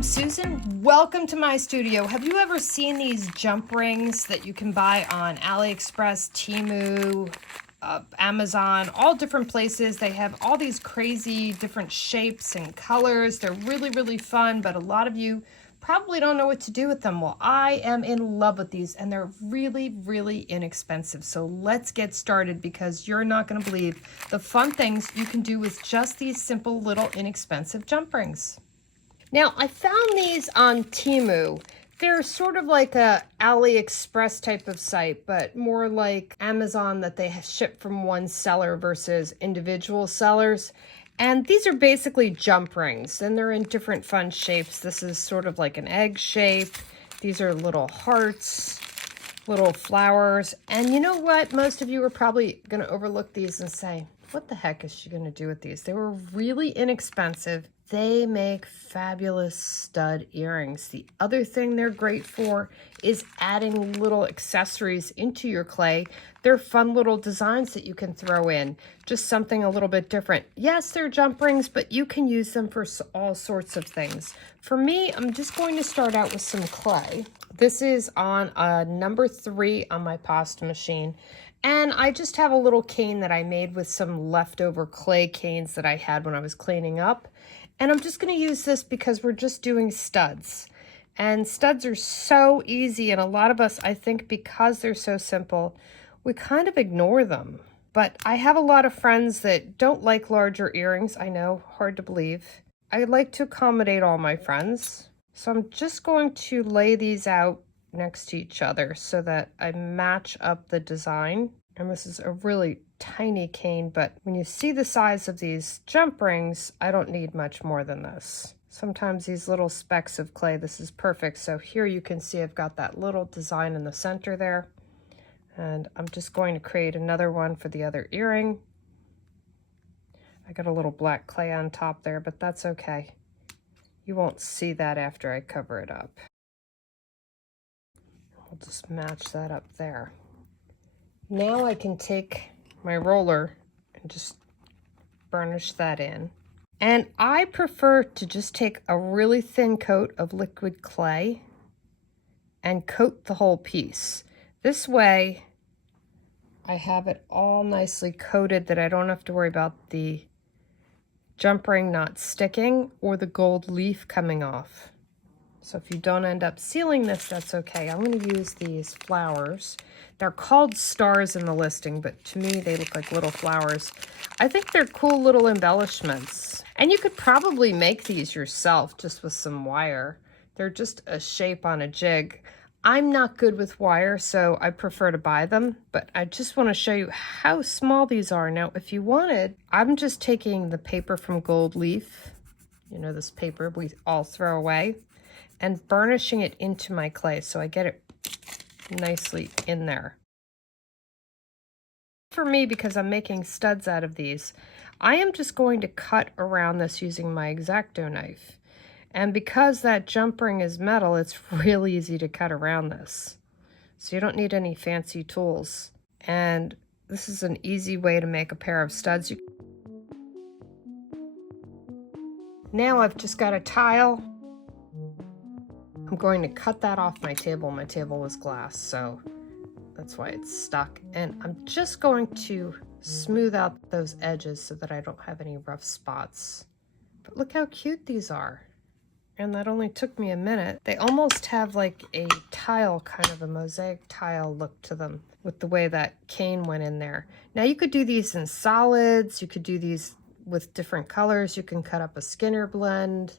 I'm Susan. Welcome to my studio. Have you ever seen these jump rings that you can buy on AliExpress, Temu, Amazon, all different places? They have all these crazy different shapes and colors. They're really, really fun, but a lot of you probably don't know what to do with them. Well, I am in love with these, and they're really, really inexpensive. So let's get started, because you're not going to believe the fun things you can do with just these simple little inexpensive jump rings. Now, I found these on Temu. They're sort of like a AliExpress type of site, but more like Amazon, that they ship from one seller versus individual sellers. And these are basically jump rings, and they're in different fun shapes. This is sort of like an egg shape. These are little hearts, little flowers. And you know what? Most of you are probably going to overlook these and say, what the heck is she going to do with these? They were really inexpensive. They make fabulous stud earrings. The other thing they're great for is adding little accessories into your clay. They're fun little designs that you can throw in, just something a little bit different. Yes, they're jump rings, but you can use them for all sorts of things. For me, I'm just going to start out with some clay. This is on a number 3 on my pasta machine. And I just have a little cane that I made with some leftover clay canes that I had when I was cleaning up. And I'm just going to use this because we're just doing studs. And studs are so easy, and a lot of us, I think, because they're so simple, we kind of ignore them. But I have a lot of friends that don't like larger earrings. I know, hard to believe. I like to accommodate all my friends. So I'm just going to lay these out next to each other so that I match up the design. And this is a really tiny cane, but when you see the size of these jump rings, I don't need much more than this. Sometimes these little specks of clay, this is perfect. So here you can see I've got that little design in the center there. And I'm just going to create another one for the other earring. I got a little black clay on top there, but that's okay. You won't see that after I cover it up. I'll just match that up there. Now I can take my roller and just burnish that in. And I prefer to just take a really thin coat of liquid clay and coat the whole piece. This way I have it all nicely coated, that I don't have to worry about the jump ring not sticking or the gold leaf coming off. So if you don't end up sealing this, that's okay. I'm going to use these flowers. They're called stars in the listing, but to me they look like little flowers. I think they're cool little embellishments. And you could probably make these yourself just with some wire. They're just a shape on a jig. I'm not good with wire, so I prefer to buy them, but I just want to show you how small these are. Now, if you wanted, I'm just taking the paper from Gold Leaf, you know, this paper we all throw away, and burnishing it into my clay so I get it nicely in there. For me, because I'm making studs out of these, I am just going to cut around this using my X-Acto knife. And because that jump ring is metal, it's really easy to cut around this. So you don't need any fancy tools. And this is an easy way to make a pair of studs. Now I've just got a tile. I'm going to cut that off my table. My table was glass, so that's why it's stuck. And I'm just going to smooth out those edges so that I don't have any rough spots. But look how cute these are. And that only took me a minute. They almost have like a tile, kind of a mosaic tile look to them with the way that cane went in there. Now you could do these in solids. You could do these with different colors. You can cut up a Skinner blend.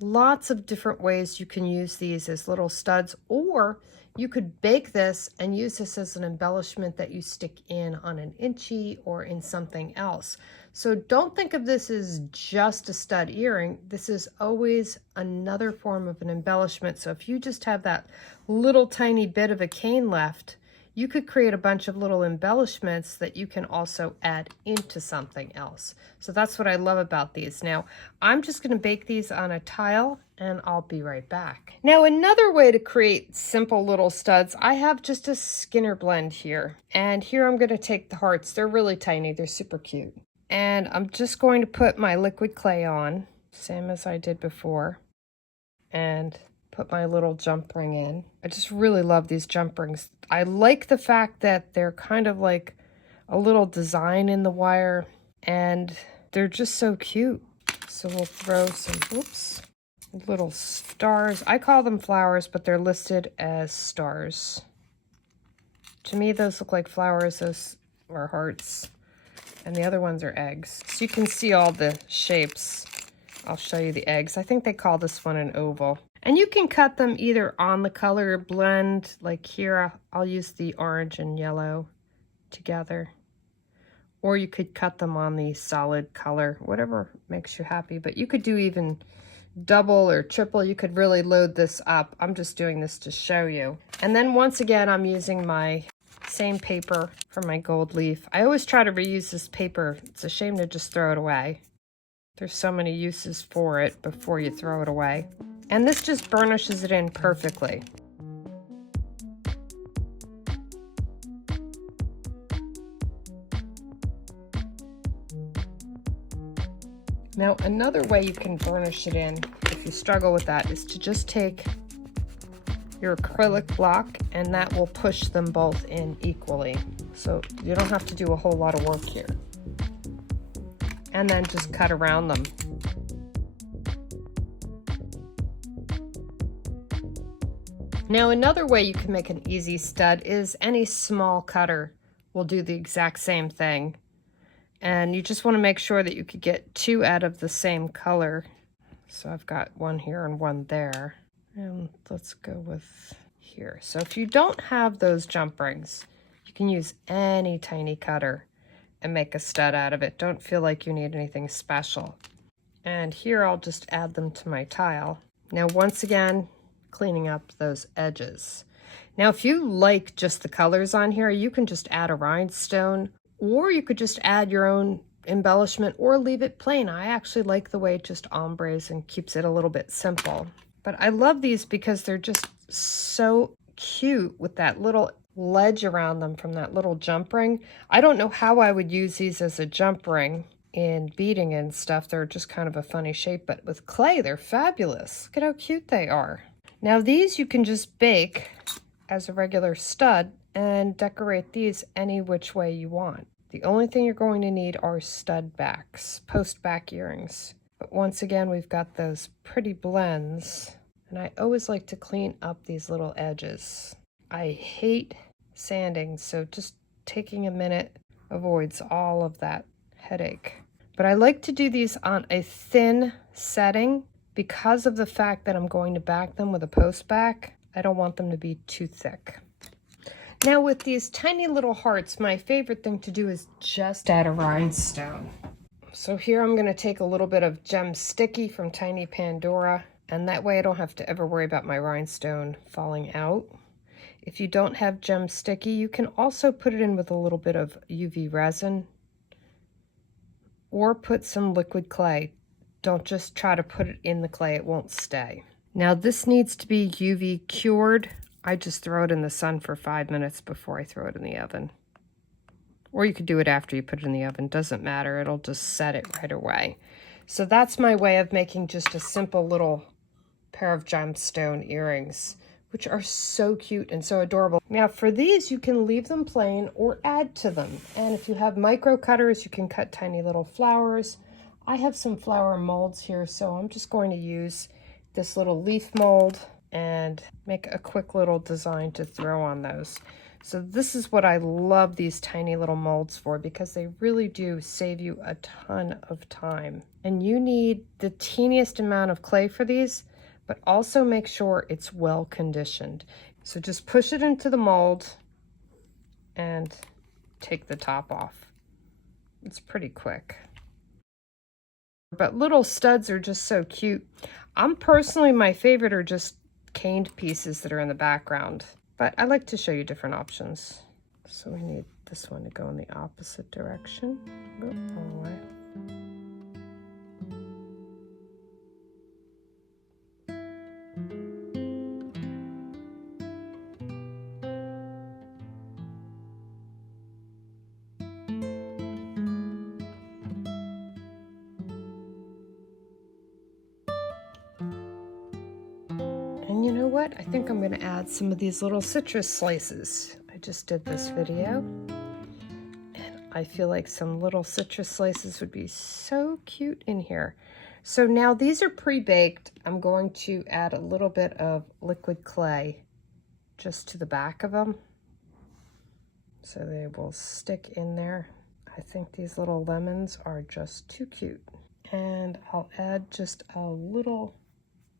Lots of different ways you can use these as little studs, or you could bake this and use this as an embellishment that you stick in on an inchy or in something else. So don't think of this as just a stud earring. This is always another form of an embellishment. So if you just have that little tiny bit of a cane left, you could create a bunch of little embellishments that you can also add into something else. So that's what I love about these. Now, I'm just going to bake these on a tile, and I'll be right back. Now, another way to create simple little studs, I have just a Skinner blend here. And here I'm going to take the hearts. They're really tiny. They're super cute. And I'm just going to put my liquid clay on, same as I did before. and put my little jump ring in. I just really love these jump rings. I like the fact that they're kind of like a little design in the wire, and they're just so cute. So we'll throw some, whoops, little stars. I call them flowers, but they're listed as stars. To me, those look like flowers, those are hearts, and the other ones are eggs. So you can see all the shapes. I'll show you the eggs. I think they call this one an oval. And you can cut them either on the color blend, like here, I'll use the orange and yellow together. Or you could cut them on the solid color, whatever makes you happy. But you could do even double or triple. You could really load this up. I'm just doing this to show you. And then once again, I'm using my same paper for my gold leaf. I always try to reuse this paper. It's a shame to just throw it away. There's so many uses for it before you throw it away. And this just burnishes it in perfectly. Now, another way you can burnish it in, if you struggle with that, is to just take your acrylic block, and that will push them both in equally. So you don't have to do a whole lot of work here. And then just cut around them. Now, another way you can make an easy stud is any small cutter will do the exact same thing. And you just want to make sure that you could get two out of the same color. So I've got one here and one there. And let's go with here. So if you don't have those jump rings, you can use any tiny cutter and make a stud out of it. Don't feel like you need anything special. And here I'll just add them to my tile. Now, once again, cleaning up those edges. Now, if you like just the colors on here, you can just add a rhinestone, or you could just add your own embellishment or leave it plain. I actually like the way it just ombres and keeps it a little bit simple. But I love these because they're just so cute with that little ledge around them from that little jump ring. I don't know how I would use these as a jump ring in beading and stuff. They're just kind of a funny shape, but with clay, they're fabulous. Look at how cute they are. Now these you can just bake as a regular stud and decorate these any which way you want. The only thing you're going to need are stud backs, post back earrings. But once again, we've got those pretty blends, and I always like to clean up these little edges. I hate sanding, so just taking a minute avoids all of that headache. But I like to do these on a thin setting because of the fact that I'm going to back them with a post back. I don't want them to be too thick. Now with these tiny little hearts, my favorite thing to do is just add a rhinestone. So here I'm going to take a little bit of Gem Sticky from Tiny Pandora, and that way I don't have to ever worry about my rhinestone falling out. If you don't have Gem Sticky, you can also put it in with a little bit of UV resin or put some liquid clay. Don't just try to put it in the clay, it won't stay. Now this needs to be UV cured. I just throw it in the sun for 5 minutes before I throw it in the oven. Or you could do it after you put it in the oven, doesn't matter, it'll just set it right away. So that's my way of making just a simple little pair of gemstone earrings, which are so cute and so adorable. Now for these, you can leave them plain or add to them. And if you have micro cutters, you can cut tiny little flowers. I have some flower molds here, so I'm just going to use this little leaf mold and make a quick little design to throw on those. So this is what I love these tiny little molds for, because they really do save you a ton of time. And you need the teeniest amount of clay for these, but also make sure it's well conditioned. So just push it into the mold and take the top off. It's pretty quick. But little studs are just so cute. My favorite are just caned pieces that are in the background. But I like to show you different options. So we need this one to go in the opposite direction. Oop, wrong way. you know what? I think I'm gonna add some of these little citrus slices. I just did this video, and I feel like some little citrus slices would be so cute in here. So now these are pre-baked. I'm going to add a little bit of liquid clay just to the back of them, so they will stick in there. I think these little lemons are just too cute. And I'll add just a little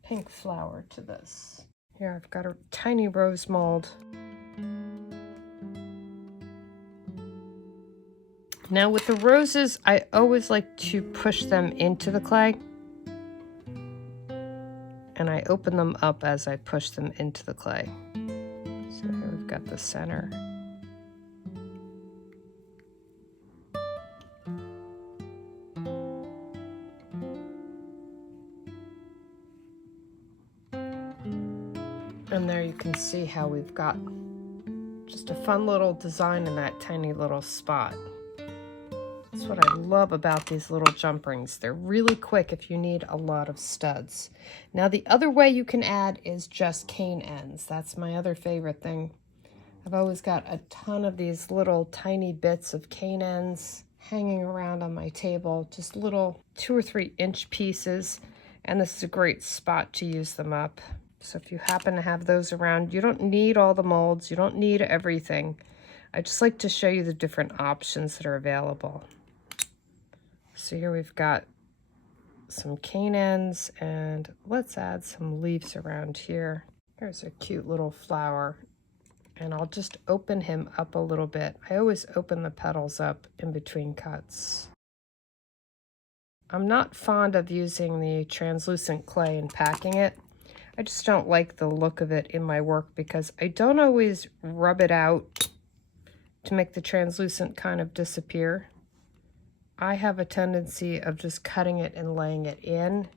pink flower to this. Here I've got a tiny rose mold. Now with the roses, I always like to push them into the clay. And I open them up as I push them into the clay. So here we've got the center. And there you can see how we've got just a fun little design in that tiny little spot. That's what I love about these little jump rings. They're really quick if you need a lot of studs. Now the other way you can add is just cane ends. That's my other favorite thing. I've always got a ton of these little tiny bits of cane ends hanging around on my table, just little 2 or 3 inch pieces, and this is a great spot to use them up. So if you happen to have those around, you don't need all the molds, you don't need everything. I just like to show you the different options that are available. So here we've got some cane ends, and let's add some leaves around here. There's a cute little flower, and I'll just open him up a little bit. I always open the petals up in between cuts. I'm not fond of using the translucent clay and packing it. I just don't like the look of it in my work because I don't always rub it out to make the translucent kind of disappear. I have a tendency of just cutting it and laying it in,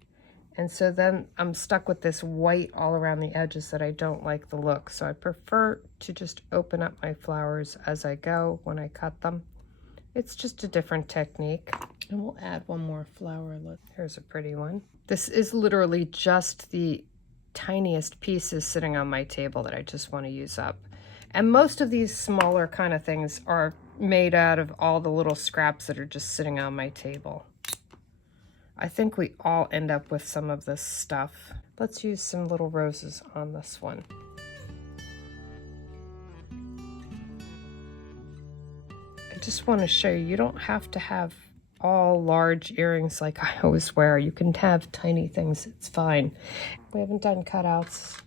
and so then I'm stuck with this white all around the edges that I don't like the look. So I prefer to just open up my flowers as I go when I cut them. It's just a different technique. And we'll add one more flower. Look, here's a pretty one. This is literally just the tiniest pieces sitting on my table that I just want to use up. And most of these smaller kind of things are made out of all the little scraps that are just sitting on my table. I think we all end up with some of this stuff. Let's use some little roses on this one. I just want to show you, you don't have to have all large earrings like I always wear. You can have tiny things, it's fine. We haven't done cutouts.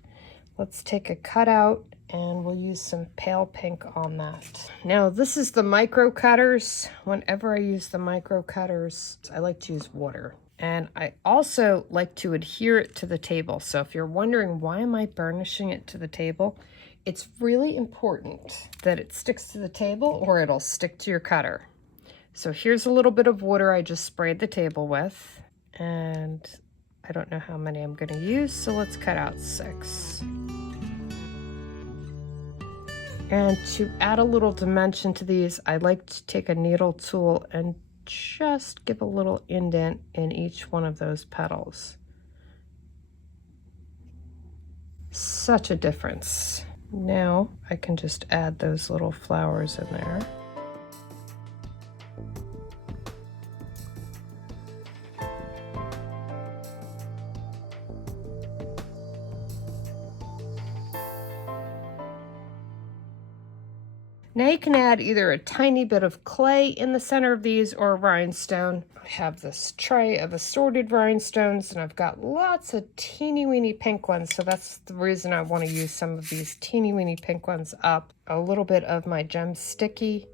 Let's take a cutout and we'll use some pale pink on that. Now this is the micro cutters. Whenever I use the micro cutters, I like to use water. And I also like to adhere it to the table. So if you're wondering why am I burnishing it to the table, it's really important that it sticks to the table or it'll stick to your cutter. So here's a little bit of water I just sprayed the table with, and I don't know how many I'm going to use, so let's cut out 6. And to add a little dimension to these, I like to take a needle tool and just give a little indent in each one of those petals. Such a difference. Now I can just add those little flowers in there. Now you can add either a tiny bit of clay in the center of these or a rhinestone. I have this tray of assorted rhinestones, and I've got lots of teeny weeny pink ones, so that's the reason I want to use some of these teeny weeny pink ones up. A little bit of my gem sticky.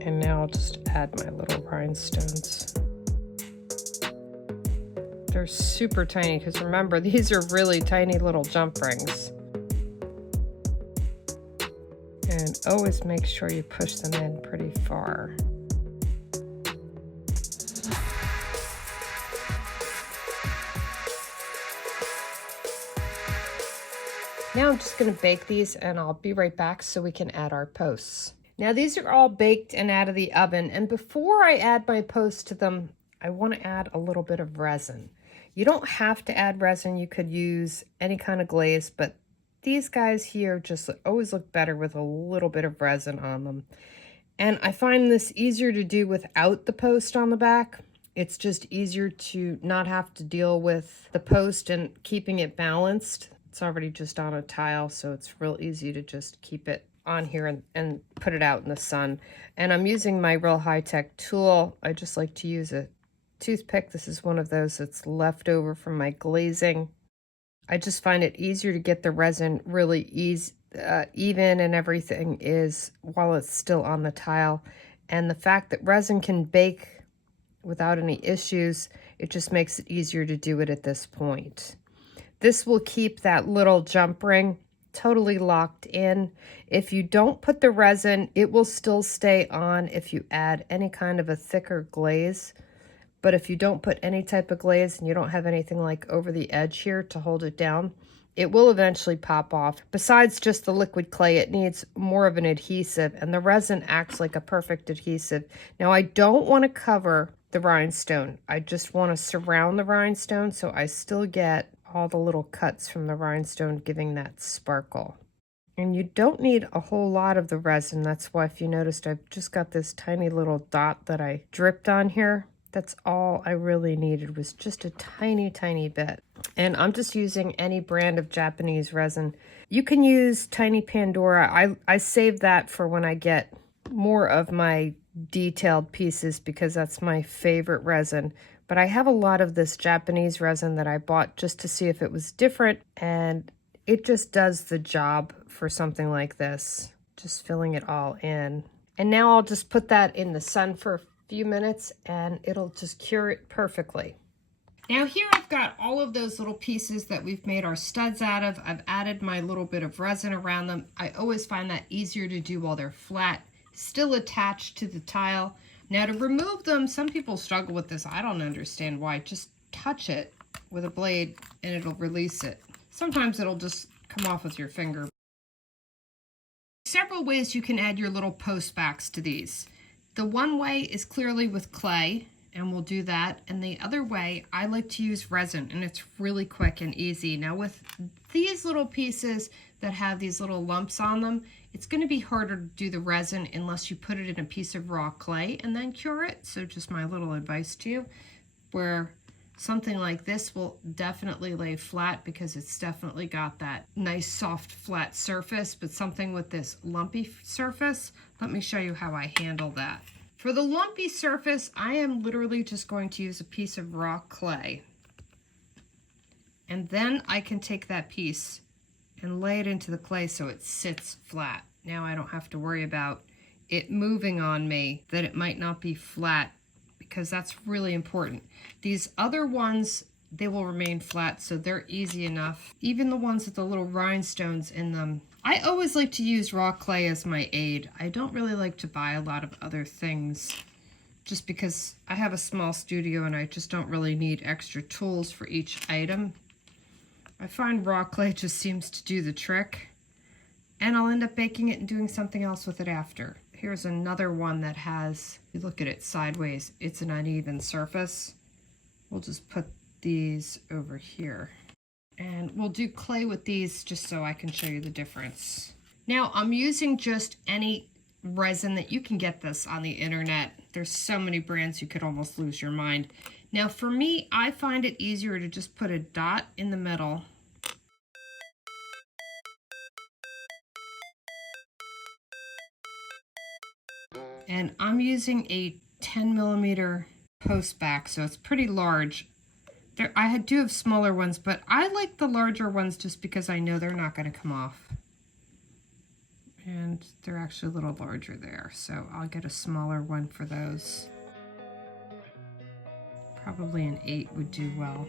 And now I'll just add my little rhinestones. They're super tiny because remember, these are really tiny little jump rings. And always make sure you push them in pretty far. Now I'm just going to bake these and I'll be right back so we can add our posts. Now these are all baked and out of the oven, and before I add my posts to them, I want to add a little bit of resin. You don't have to add resin, you could use any kind of glaze, but these guys here just always look better with a little bit of resin on them. And I find this easier to do without the post on the back. It's just easier to not have to deal with the post and keeping it balanced. It's already just on a tile, so it's real easy to just keep it on here and put it out in the sun. And I'm using my real high-tech tool. I just like to use a toothpick. This is one of those that's left over from my glazing. I just find it easier to get the resin really even and everything is while it's still on the tile. And the fact that resin can bake without any issues, it just makes it easier to do it at this point. This will keep that little jump ring totally locked in. If you don't put the resin, it will still stay on if you add any kind of a thicker glaze. But if you don't put any type of glaze and you don't have anything like over the edge here to hold it down, it will eventually pop off. Besides just the liquid clay, it needs more of an adhesive, and the resin acts like a perfect adhesive. Now I don't want to cover the rhinestone. I just want to surround the rhinestone so I still get all the little cuts from the rhinestone giving that sparkle. And you don't need a whole lot of the resin. That's why if you noticed I've just got this tiny little dot that I dripped on here. That's all I really needed, was just a tiny, tiny bit. And I'm just using any brand of Japanese resin. You can use Tiny Pandora. I save that for when I get more of my detailed pieces because that's my favorite resin. But I have a lot of this Japanese resin that I bought just to see if it was different, and it just does the job for something like this, just filling it all in. And now I'll just put that in the sun for a few minutes and it'll just cure it perfectly. Now here I've got all of those little pieces that we've made our studs out of. I've added my little bit of resin around them. I always find that easier to do while they're flat, still attached to the tile. Now to remove them, some people struggle with this. I don't understand why. Just touch it with a blade and it'll release it. Sometimes it'll just come off with your finger. Several ways you can add your little post backs to these. The one way is clearly with clay, and we'll do that. And the other way, I like to use resin, and it's really quick and easy. Now with these little pieces that have these little lumps on them, it's going to be harder to do the resin unless you put it in a piece of raw clay and then cure it. So just my little advice to you, where something like this will definitely lay flat because it's definitely got that nice soft flat surface, but something with this lumpy surface, let me show you how I handle that. For the lumpy surface, I am literally just going to use a piece of raw clay. And then I can take that piece and lay it into the clay so it sits flat. Now I don't have to worry about it moving on me, that it might not be flat, because that's really important. These other ones, they will remain flat, so they're easy enough. Even the ones with the little rhinestones in them. I always like to use raw clay as my aid. I don't really like to buy a lot of other things just because I have a small studio and I just don't really need extra tools for each item. I find raw clay just seems to do the trick, and I'll end up baking it and doing something else with it after. Here's another one that has, if you look at it sideways, it's an uneven surface. We'll just put these over here. And we'll do clay with these just so I can show you the difference. Now I'm using just any resin that you can get this on the internet. There's so many brands you could almost lose your mind. Now for me, I find it easier to just put a dot in the middle. And I'm using a 10mm post back, so it's pretty large. I do have smaller ones, but I like the larger ones just because I know they're not going to come off. And they're actually a little larger there, so I'll get a smaller one for those. Probably an 8 would do well.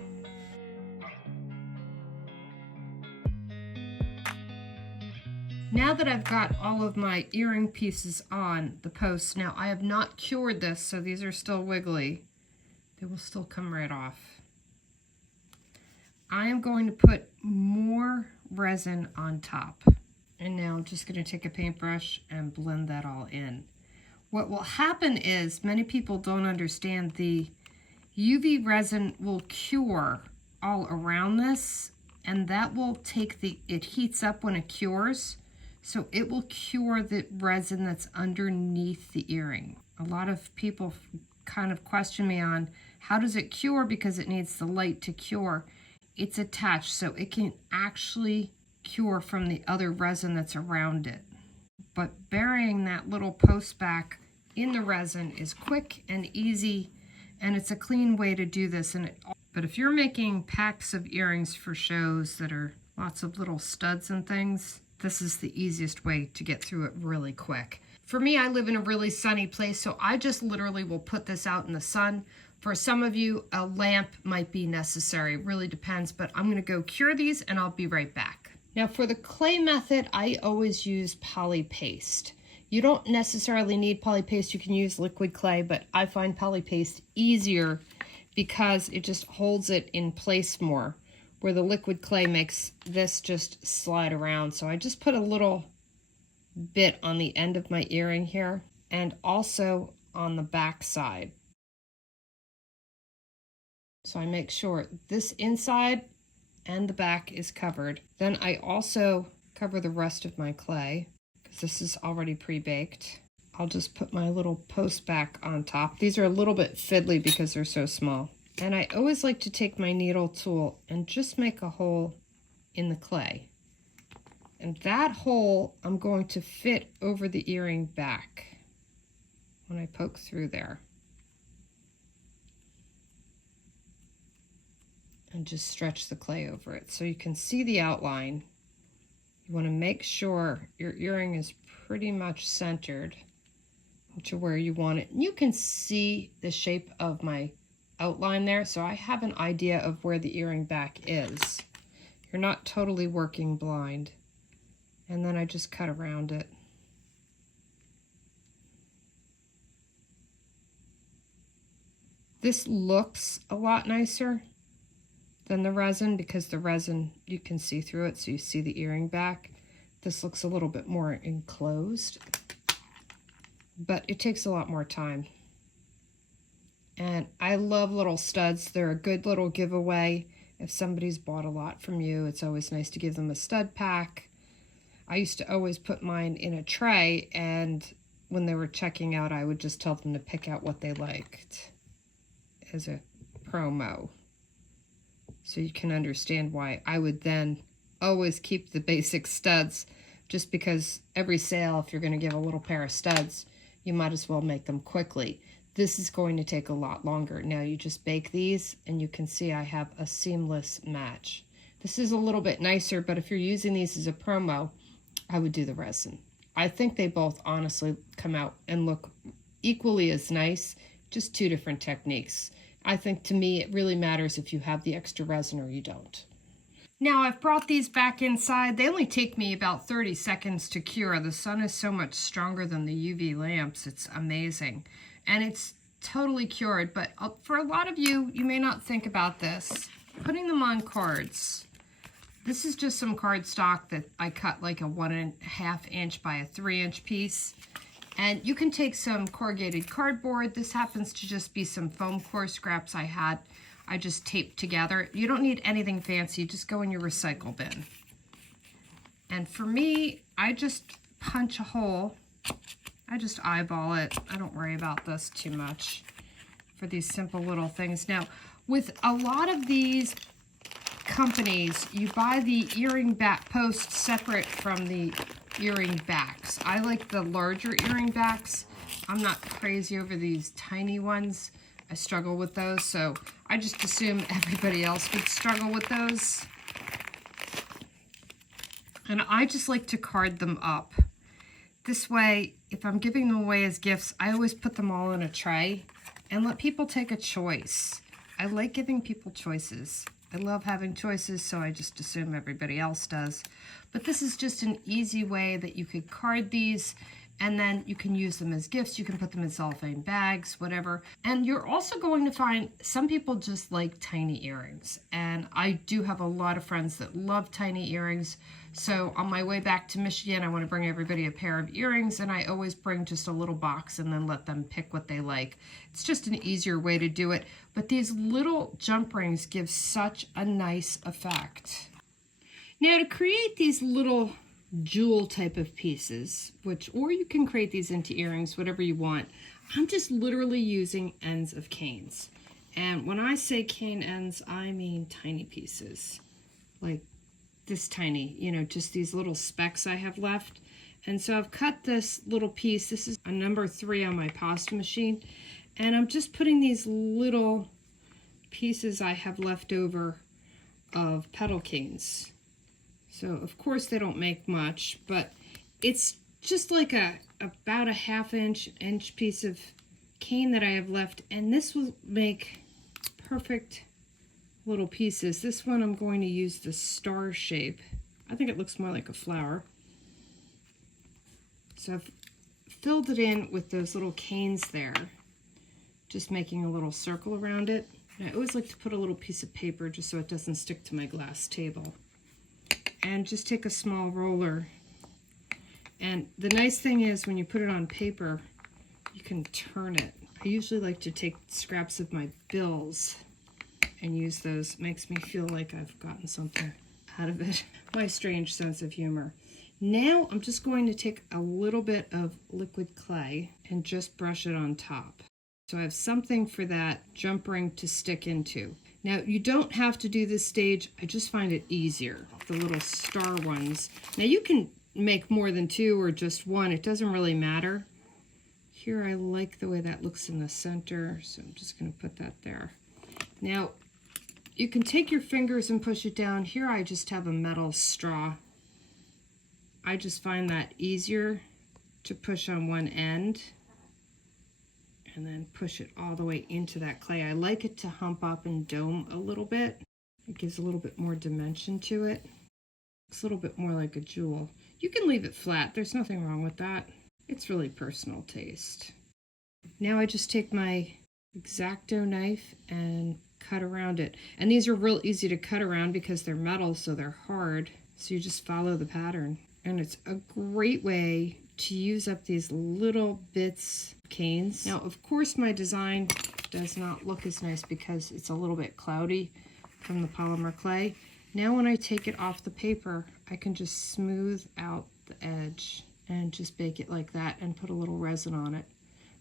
Now that I've got all of my earring pieces on the posts, now I have not cured this, so these are still wiggly. They will still come right off. I am going to put more resin on top. And now I'm just going to take a paintbrush and blend that all in. What will happen is, many people don't understand, the UV resin will cure all around this, and that will take it heats up when it cures, so it will cure the resin that's underneath the earring. A lot of people kind of question me on how does it cure, because it needs the light to cure. It's attached, so it can actually cure from the other resin that's around it. But burying that little post back in the resin is quick and easy, and it's a clean way to do this. But if you're making packs of earrings for shows that are lots of little studs and things, this is the easiest way to get through it really quick. For me, I live in a really sunny place, so I just literally will put this out in the sun. For some of you, a lamp might be necessary. It really depends, but I'm going to go cure these and I'll be right back. Now for the clay method, I always use poly paste. You don't necessarily need poly paste. You can use liquid clay, but I find poly paste easier because it just holds it in place more, where the liquid clay makes this just slide around. So I just put a little bit on the end of my earring here and also on the back side. So I make sure this inside and the back is covered. Then I also cover the rest of my clay because this is already pre-baked. I'll just put my little post back on top. These are a little bit fiddly because they're so small. And I always like to take my needle tool and just make a hole in the clay. And that hole I'm going to fit over the earring back when I poke through there. And just stretch the clay over it so you can see the outline. You want to make sure your earring is pretty much centered to where you want it. And you can see the shape of my outline there, so I have an idea of where the earring back is. You're not totally working blind. And then I just cut around it. This looks a lot nicer than the resin because the resin, you can see through it, so you see the earring back. This looks a little bit more enclosed, but it takes a lot more time. And I love little studs. They're a good little giveaway. If somebody's bought a lot from you, it's always nice to give them a stud pack. I used to always put mine in a tray, and when they were checking out, I would just tell them to pick out what they liked as a promo. So you can understand why I would then always keep the basic studs, just because every sale, if you're going to give a little pair of studs, you might as well make them quickly. This is going to take a lot longer. Now you just bake these and you can see I have a seamless match. This is a little bit nicer, but if you're using these as a promo, I would do the resin. I think they both honestly come out and look equally as nice, just two different techniques. I think to me it really matters if you have the extra resin or you don't. Now I've brought these back inside. They only take me about 30 seconds to cure. The sun is so much stronger than the UV lamps. It's amazing. And it's totally cured, but for a lot of you, you may not think about this. Putting them on cards. This is just some cardstock that I cut like a 1.5 inch by a 3-inch piece. And you can take some corrugated cardboard. This happens to just be some foam core scraps I just taped together. You don't need anything fancy, just go in your recycle bin. And for me, I just punch a hole. I just eyeball it. I don't worry about this too much for these simple little things. Now, with a lot of these companies, you buy the earring back post separate from the earring backs. I like the larger earring backs. I'm not crazy over these tiny ones. I struggle with those, so I just assume everybody else would struggle with those. And I just like to card them up. This way, if I'm giving them away as gifts, I always put them all in a tray and let people take a choice. I like giving people choices. I love having choices, so I just assume everybody else does. But this is just an easy way that you could card these. And then you can use them as gifts. You can put them in cellophane bags, whatever. And you're also going to find some people just like tiny earrings. And I do have a lot of friends that love tiny earrings. So on my way back to Michigan, I want to bring everybody a pair of earrings. And I always bring just a little box and then let them pick what they like. It's just an easier way to do it. But these little jump rings give such a nice effect. Now to create these little jewel type of pieces, or you can create these into earrings, whatever you want. I'm just literally using ends of canes. And when I say cane ends, I mean tiny pieces. Like this tiny, just these little specks I have left. And so I've cut this little piece. This is a number 3 on my pasta machine. And I'm just putting these little pieces I have left over of petal canes. So of course they don't make much, but it's just like about a half-inch piece of cane that I have left, and this will make perfect little pieces. This one I'm going to use the star shape. I think it looks more like a flower. So I've filled it in with those little canes there, just making a little circle around it. And I always like to put a little piece of paper just so it doesn't stick to my glass table. And just take a small roller. And the nice thing is when you put it on paper, you can turn it. I usually like to take scraps of my bills and use those. It makes me feel like I've gotten something out of it. My strange sense of humor. Now I'm just going to take a little bit of liquid clay and just brush it on top. So I have something for that jump ring to stick into. Now, you don't have to do this stage. I just find it easier, the little star ones. Now, you can make more than 2 or just 1. It doesn't really matter. Here, I like the way that looks in the center, so I'm just going to put that there. Now, you can take your fingers and push it down. Here, I just have a metal straw. I just find that easier to push on one end and then push it all the way into that clay. I like it to hump up and dome a little bit. It gives a little bit more dimension to it. Looks a little bit more like a jewel. You can leave it flat. There's nothing wrong with that. It's really personal taste. Now I just take my X-Acto knife and cut around it. And these are real easy to cut around because they're metal, so they're hard. So you just follow the pattern. And it's a great way to use up these little bits of canes. Now, of course, my design does not look as nice because it's a little bit cloudy from the polymer clay. Now, when I take it off the paper, I can just smooth out the edge and just bake it like that and put a little resin on it.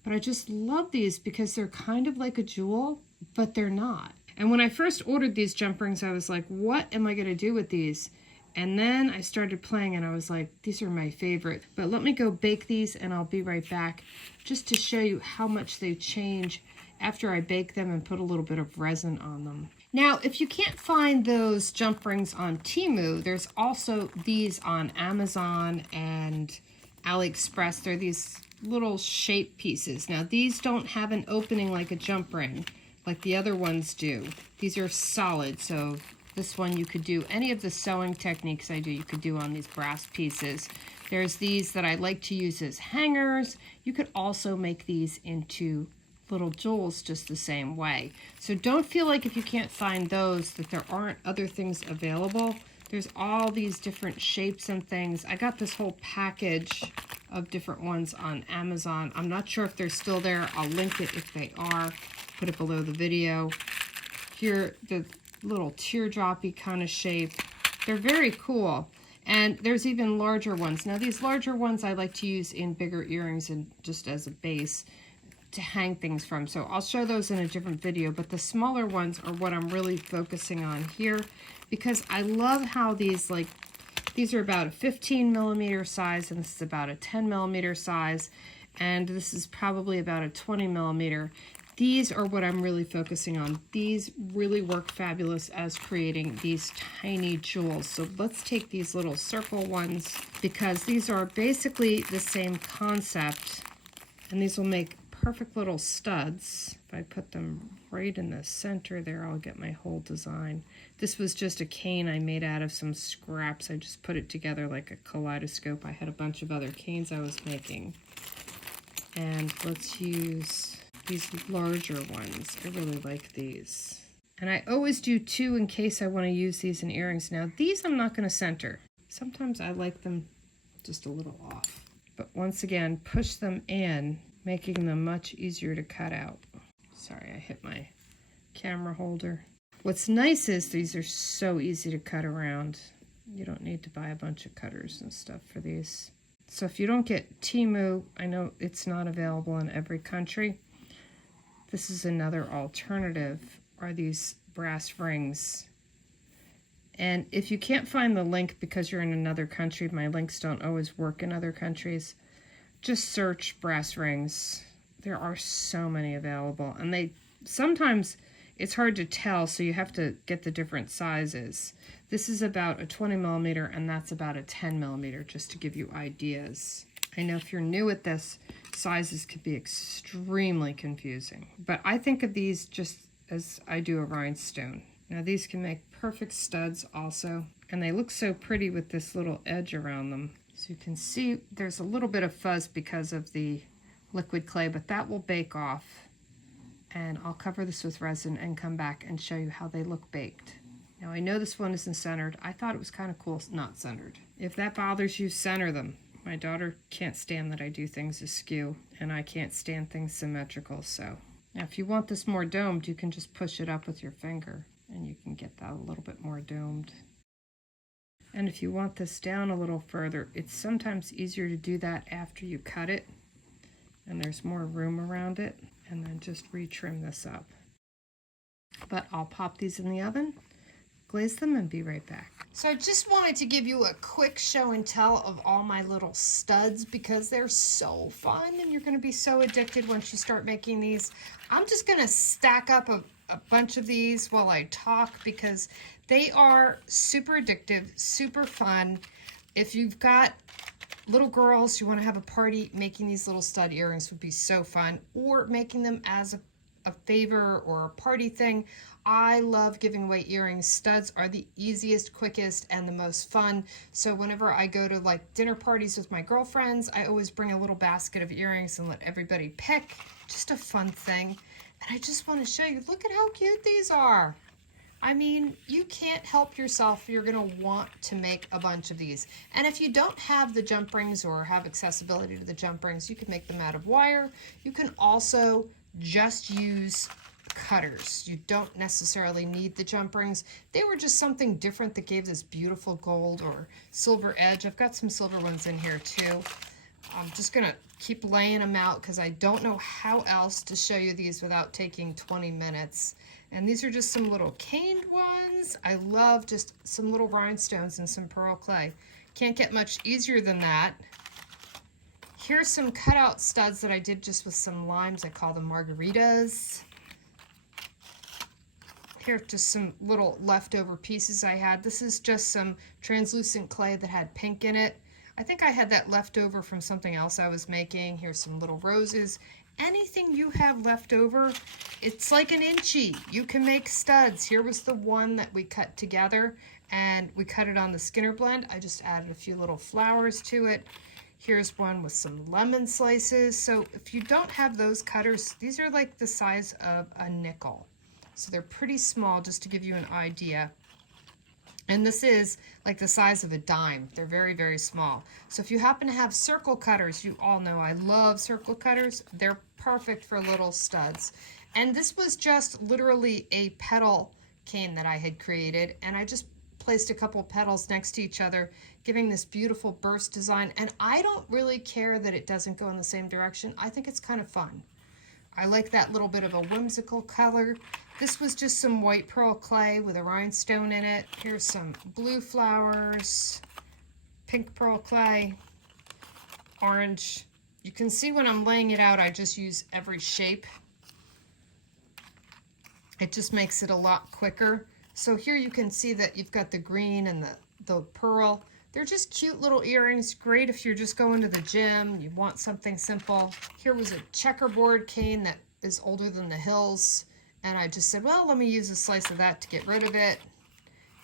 But I just love these because they're kind of like a jewel, but they're not. And when I first ordered these jump rings, I was like, what am I going to do with these? And then I started playing and I was like, these are my favorite. But let me go bake these and I'll be right back just to show you how much they change after I bake them and put a little bit of resin on them. Now, if you can't find those jump rings on Temu, there's also these on Amazon and AliExpress. They're these little shape pieces. Now, these don't have an opening like a jump ring, like the other ones do. These are solid, so this one you could do any of the sewing techniques I do, you could do on these brass pieces. There's these that I like to use as hangers. You could also make these into little jewels just the same way. So don't feel like if you can't find those that there aren't other things available. There's all these different shapes and things. I got this whole package of different ones on Amazon. I'm not sure if they're still there. I'll link it if they are. Put it below the video. Here, the little teardroppy kind of shape. They're very cool. And there's even larger ones. Now these larger ones I like to use in bigger earrings and just as a base to hang things from. So I'll show those in a different video, but the smaller ones are what I'm really focusing on here because I love how these are about a 15 millimeter size and this is about a 10 millimeter size and this is probably about a 20 millimeter. These are what I'm really focusing on. These really work fabulous as creating these tiny jewels. So let's take these little circle ones because these are basically the same concept and these will make perfect little studs if I put them right in the center there, I'll get my whole design. This was just a cane I made out of some scraps. I just put it together like a kaleidoscope. I had a bunch of other canes I was making. And let's use these larger ones. I really like these. And I always do 2 in case I want to use these in earrings. Now these I'm not going to center. Sometimes I like them just a little off. But once again, push them in, making them much easier to cut out. Sorry, I hit my camera holder. What's nice is these are so easy to cut around. You don't need to buy a bunch of cutters and stuff for these. So if you don't get Temu, I know it's not available in every country. This is another alternative, are these brass rings. And if you can't find the link because you're in another country, my links don't always work in other countries, just search brass rings. There are so many available, and they sometimes it's hard to tell, so you have to get the different sizes. This is about a 20 millimeter, and that's about a 10 millimeter, just to give you ideas. I know if you're new at this, sizes could be extremely confusing, but I think of these just as I do a rhinestone. Now these can make perfect studs also, and they look so pretty with this little edge around them. So you can see there's a little bit of fuzz because of the liquid clay, but that will bake off. And I'll cover this with resin and come back and show you how they look baked. Now I know this one isn't centered. I thought it was kind of cool not centered. If that bothers you, center them. My daughter can't stand that I do things askew, and I can't stand things symmetrical, so. Now if you want this more domed, you can just push it up with your finger, and you can get that a little bit more domed. And if you want this down a little further, it's sometimes easier to do that after you cut it, and there's more room around it, and then just retrim this up. But I'll pop these in the oven, glaze them, and be right back. So I just wanted to give you a quick show and tell of all my little studs because they're so fun, and you're going to be so addicted once you start making these. I'm just going to stack up a bunch of these while I talk because they are super addictive, super fun. If you've got little girls, you want to have a party, making these little stud earrings would be so fun, or making them as a favor or a party thing. I love giving away earrings. Studs are the easiest, quickest, and the most fun. So whenever I go to like dinner parties with my girlfriends, I always bring a little basket of earrings and let everybody pick. Just a fun thing. And I just want to show you, look at how cute these are. I mean, you can't help yourself. You're going to want to make a bunch of these. And if you don't have the jump rings or have accessibility to the jump rings, you can make them out of wire. You can also just use cutters. You don't necessarily need the jump rings. They were just something different that gave this beautiful gold or silver edge. I've got some silver ones in here too. I'm just going to keep laying them out because I don't know how else to show you these without taking 20 minutes. And these are just some little caned ones. I love just some little rhinestones and some pearl clay. Can't get much easier than that. Here's some cutout studs that I did just with some limes. I call them margaritas. Here, just some little leftover pieces I had. This is just some translucent clay that had pink in it. I think I had that left over from something else I was making. Here's some little roses. Anything you have left over, it's like an inchy. You can make studs. Here was the one that we cut together, and we cut it on the Skinner blend. I just added a few little flowers to it. Here's one with some lemon slices. So if you don't have those cutters, these are like the size of a nickel. So they're pretty small, just to give you an idea. And this is like the size of a dime. They're very, very small. So if you happen to have circle cutters, you all know I love circle cutters. They're perfect for little studs. And this was just literally a petal cane that I had created. And I just placed a couple petals next to each other, giving this beautiful burst design. And I don't really care that it doesn't go in the same direction. I think it's kind of fun. I like that little bit of a whimsical color. This was just some white pearl clay with a rhinestone in it. Here's some blue flowers, pink pearl clay, orange. You can see when I'm laying it out, I just use every shape. It just makes it a lot quicker. So here you can see that you've got the green and the pearl. They're just cute little earrings, great if you're just going to the gym, you want something simple. Here was a checkerboard cane that is older than the hills, And I just said, well, let me use a slice of that to get rid of it.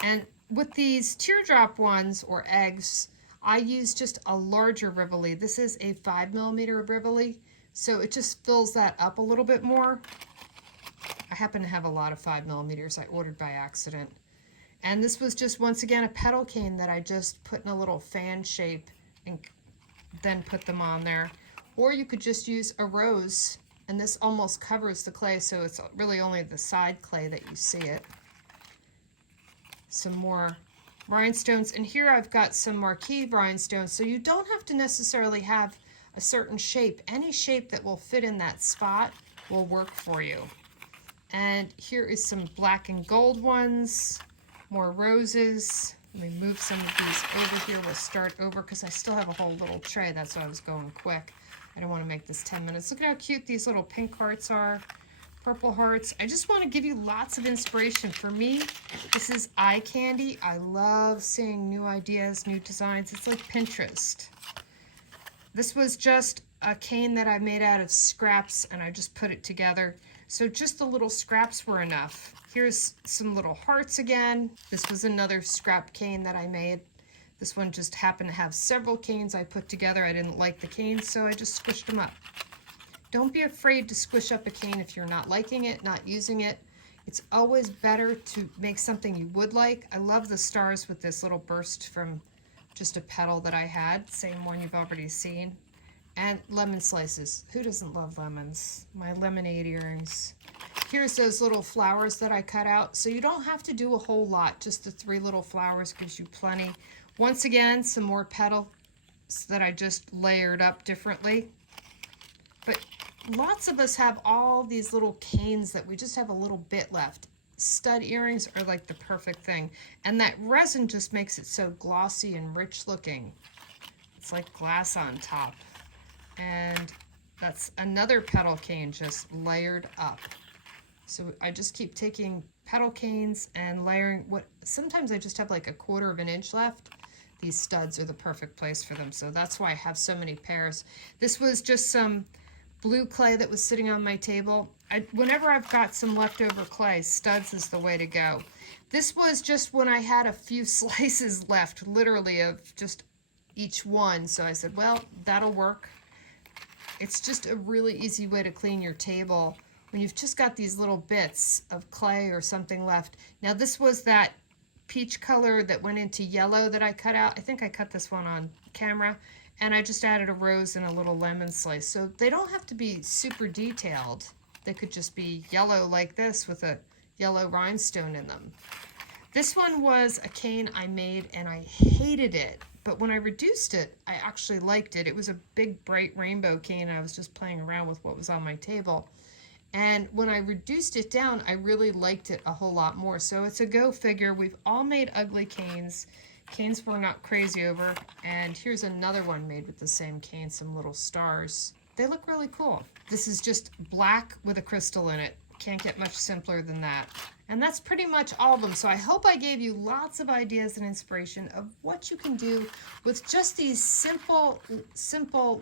And with these teardrop ones or eggs, I use just a larger Rivoli. This is a 5mm Rivoli, so it just fills that up a little bit more. I happen to have a lot of 5mm I ordered by accident. And this was just, once again, a petal cane that I just put in a little fan shape and then put them on there. Or you could just use a rose, and this almost covers the clay, so it's really only the side clay that you see it. Some more rhinestones, and here I've got some marquee rhinestones, so you don't have to necessarily have a certain shape. Any shape that will fit in that spot will work for you. And here is some black and gold ones, more roses. Let me move some of these over here. We'll start over because I still have a whole little tray. That's why I was going quick. I don't want to make this 10 minutes. Look at how cute these little pink hearts are. Purple hearts. I just want to give you lots of inspiration. For me, this is eye candy. I love seeing new ideas, new designs. It's like Pinterest. This was just a cane that I made out of scraps, and I just put it together. So just the little scraps were enough. Here's some little hearts again. This was another scrap cane that I made. This one just happened to have several canes I put together. I didn't like the canes, so I just squished them up. Don't be afraid to squish up a cane if you're not liking it, not using it. It's always better to make something you would like. I love the stars with this little burst from just a petal that I had. Same one you've already seen. And lemon slices. Who doesn't love lemons? My lemonade earrings. Here's those little flowers that I cut out. So you don't have to do a whole lot. Just the 3 little flowers gives you plenty. Once again, some more petals that I just layered up differently. But lots of us have all these little canes that we just have a little bit left. Stud earrings are like the perfect thing. And that resin just makes it so glossy and rich looking. It's like glass on top. And that's another petal cane just layered up. So I just keep taking petal canes and layering what, sometimes I just have like 1/4 of an inch left. These studs are the perfect place for them. So that's why I have so many pairs. This was just some blue clay that was sitting on my table. Whenever I've got some leftover clay, studs is the way to go. This was just when I had a few slices left, literally of just each one. So I said, well, that'll work. It's just a really easy way to clean your table when you've just got these little bits of clay or something left. Now this was that peach color that went into yellow that I cut out. I think I cut this one on camera. And I just added a rose and a little lemon slice. So they don't have to be super detailed. They could just be yellow like this with a yellow rhinestone in them. This one was a cane I made and I hated it. But when I reduced it, I actually liked it. It was a big bright rainbow cane and I was just playing around with what was on my table. And when I reduced it down, I really liked it a whole lot more. So it's a go figure. We've all made ugly canes. Canes we're not crazy over. And here's another one made with the same cane, some little stars. They look really cool. This is just black with a crystal in it. Can't get much simpler than that. And that's pretty much all of them. So I hope I gave you lots of ideas and inspiration of what you can do with just these simple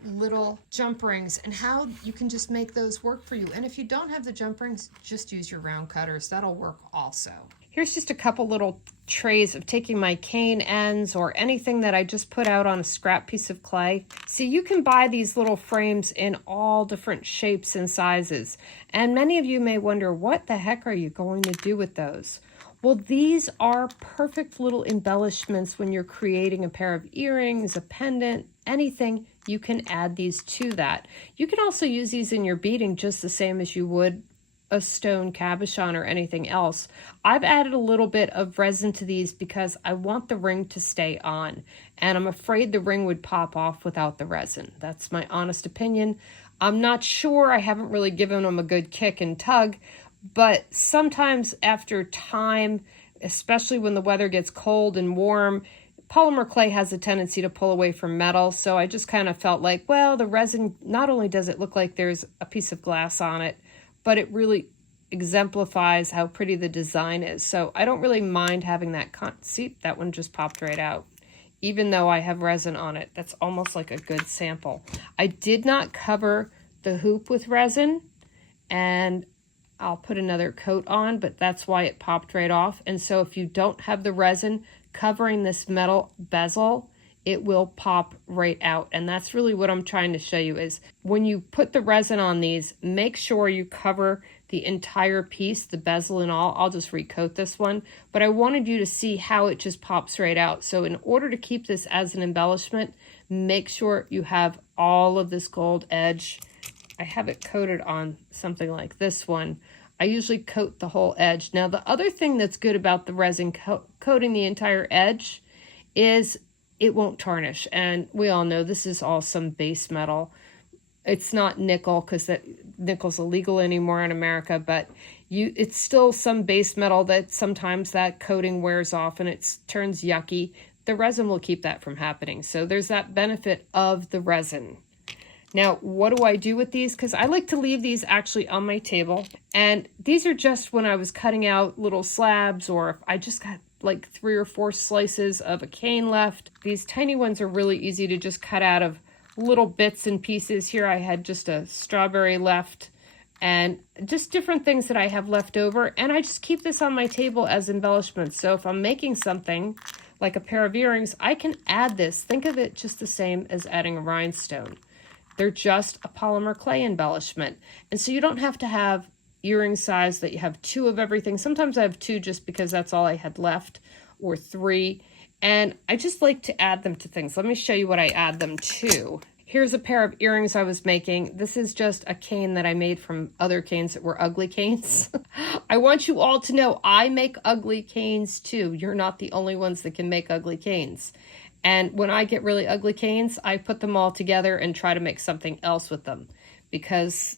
little jump rings and how you can just make those work for you. And if you don't have the jump rings, just use your round cutters. That'll work also. Here's just a couple little trays of taking my cane ends or anything that I just put out on a scrap piece of clay. See, you can buy these little frames in all different shapes and sizes. And many of you may wonder, what the heck are you going to do with those? Well, these are perfect little embellishments when you're creating a pair of earrings, a pendant, anything. You can add these to that. You can also use these in your beading just the same as you would a stone cabochon or anything else. I've added a little bit of resin to these because I want the ring to stay on, and I'm afraid the ring would pop off without the resin. That's my honest opinion. I'm not sure. I haven't really given them a good kick and tug, but sometimes after time, especially when the weather gets cold and warm, polymer clay has a tendency to pull away from metal. So I just kind of felt like, well, the resin, not only does it look like there's a piece of glass on it, but it really exemplifies how pretty the design is. So I don't really mind having that. See, that one just popped right out. Even though I have resin on it, that's almost like a good sample. I did not cover the hoop with resin, and I'll put another coat on, but that's why it popped right off. And so if you don't have the resin covering this metal bezel, it will pop right out. And that's really what I'm trying to show you is when you put the resin on these, make sure you cover the entire piece, the bezel and all. I'll just recoat this one, but I wanted you to see how it just pops right out. So in order to keep this as an embellishment, make sure you have all of this gold edge. I have it coated on something like this one. I usually coat the whole edge. Now, the other thing that's good about the resin coating the entire edge is it won't tarnish. And we all know this is all some base metal. It's not nickel because that nickel's illegal anymore in America, but it's still some base metal that sometimes that coating wears off and it turns yucky. The resin will keep that from happening. So there's that benefit of the resin. Now, what do I do with these? Because I like to leave these actually on my table. And these are just when I was cutting out little slabs, or if I just got like 3 or 4 slices of a cane left. These tiny ones are really easy to just cut out of little bits and pieces. Here I had just a strawberry left and just different things that I have left over. And I just keep this on my table as embellishments. So if I'm making something like a pair of earrings, I can add this. Think of it just the same as adding a rhinestone. They're just a polymer clay embellishment. And so you don't have to have earring size that you have 2 of everything. Sometimes I have 2 just because that's all I had left, or 3. And I just like to add them to things. Let me show you what I add them to. Here's a pair of earrings I was making. This is just a cane that I made from other canes that were ugly canes. I want you all to know I make ugly canes too. You're not the only ones that can make ugly canes. And when I get really ugly canes, I put them all together and try to make something else with them because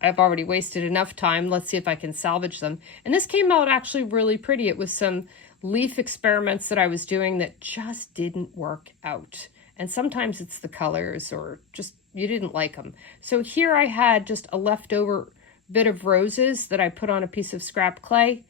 I've already wasted enough time. Let's see if I can salvage them. And this came out actually really pretty. It was some leaf experiments that I was doing that just didn't work out. And sometimes it's the colors or just you didn't like them. So here I had just a leftover bit of roses that I put on a piece of scrap clay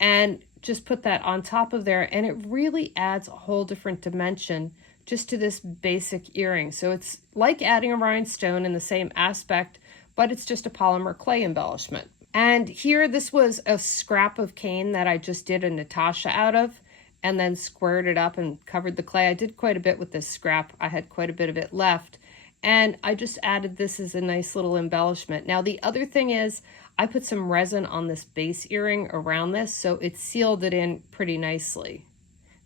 and just put that on top of there. And it really adds a whole different dimension just to this basic earring. So it's like adding a rhinestone in the same aspect, but it's just a polymer clay embellishment. And here, this was a scrap of cane that I just did a Natasha out of and then squared it up and covered the clay. I did quite a bit with this scrap. I had quite a bit of it left. And I just added this as a nice little embellishment. Now, the other thing is I put some resin on this base earring around this, so it sealed it in pretty nicely.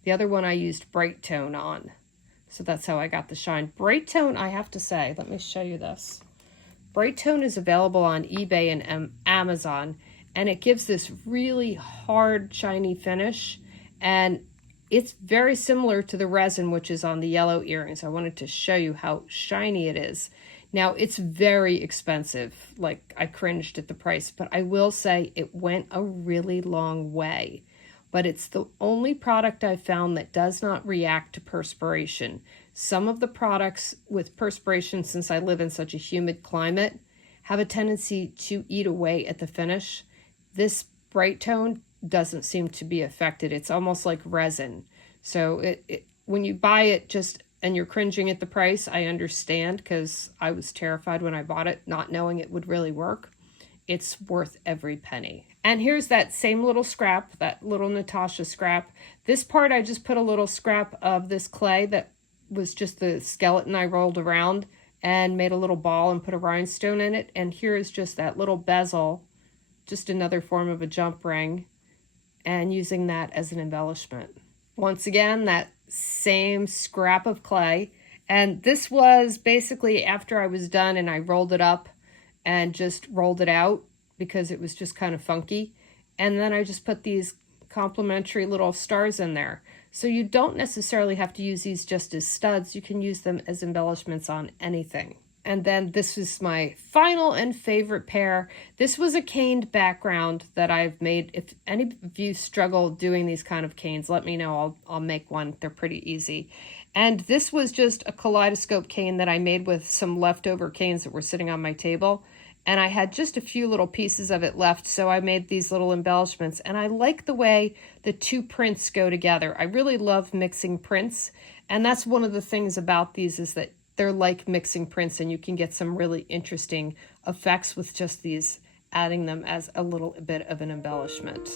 The other one I used Bright Tone on. So that's how I got the shine. Bright Tone, I have to say, let me show you this. Bright Tone is available on eBay and Amazon, and it gives this really hard, shiny finish. And it's very similar to the resin, which is on the yellow earrings. I wanted to show you how shiny it is. Now, it's very expensive. Like, I cringed at the price, but I will say it went a really long way. But it's the only product I've found that does not react to perspiration. Some of the products with perspiration, since I live in such a humid climate, have a tendency to eat away at the finish. This Bright Tone doesn't seem to be affected. It's almost like resin. So when you buy it and you're cringing at the price, I understand because I was terrified when I bought it, not knowing it would really work. It's worth every penny. And here's that same little scrap, that little Natasha scrap. This part, I just put a little scrap of this clay that was just the skeleton I rolled around and made a little ball and put a rhinestone in it. And here is just that little bezel, just another form of a jump ring, and using that as an embellishment. Once again, that same scrap of clay. And this was basically after I was done and I rolled it up and just rolled it out because it was just kind of funky. And then I just put these complimentary little stars in there. So you don't necessarily have to use these just as studs. You can use them as embellishments on anything. And then this is my final and favorite pair. This was a caned background that I've made. If any of you struggle doing these kind of canes, let me know. I'll make one. They're pretty easy. And this was just a kaleidoscope cane that I made with some leftover canes that were sitting on my table. And I had just a few little pieces of it left, so I made these little embellishments. And I like the way the 2 prints go together. I really love mixing prints. And that's one of the things about these is that they're like mixing prints, and you can get some really interesting effects with just these adding them as a little bit of an embellishment.